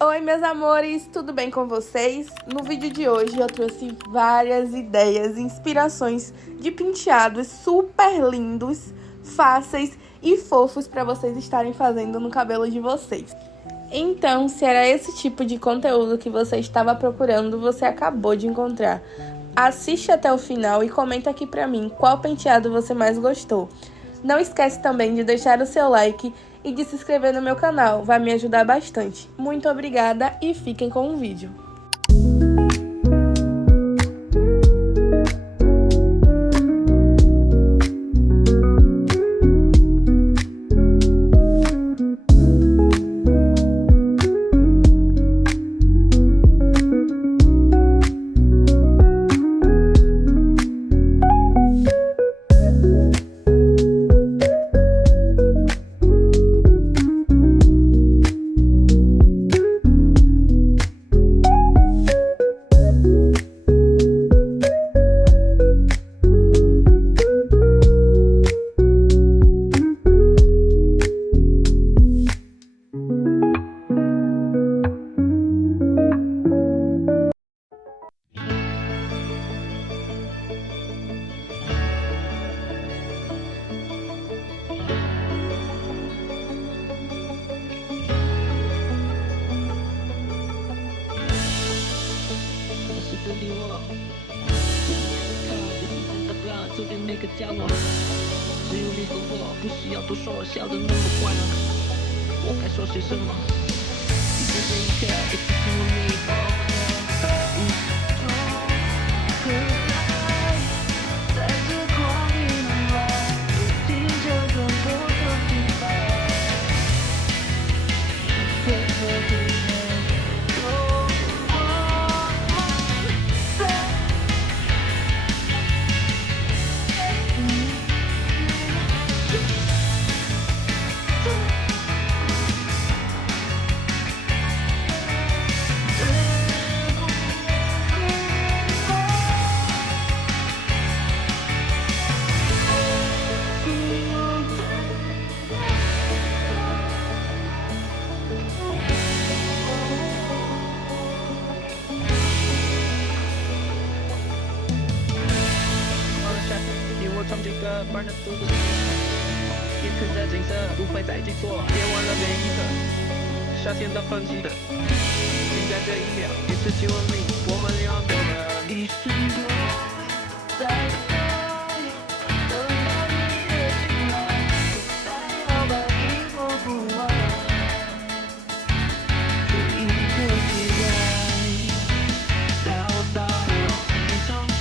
Oi, meus amores, tudo bem com vocês? No vídeo de hoje eu trouxe várias ideias, inspirações de penteados super lindos, fáceis e fofos para vocês estarem fazendo no cabelo de vocês. Então, se era esse tipo de conteúdo que você estava procurando, você acabou de encontrar. Assiste até o final e comenta aqui pra mim qual penteado você mais gostou. Não esquece também de deixar o seu like e de se inscrever no meu canal, vai me ajudar bastante. Muito obrigada e fiquem com o vídeo.注定那个家伙，只有你和我，不需要多说，我笑得那么快乐。我该说些什么？一直这一刻，一直听我你。在这光阴外，听着更多的明白。天和地唱起歌，不然的肚子也存在景色，不会再记错。别忘了每一刻，夏天到放弃的，现在这一秒，也失去我命，我们要走了。一瞬间，在等到你的醒来，不再要把你说不完，这一刻起来，到我心上说。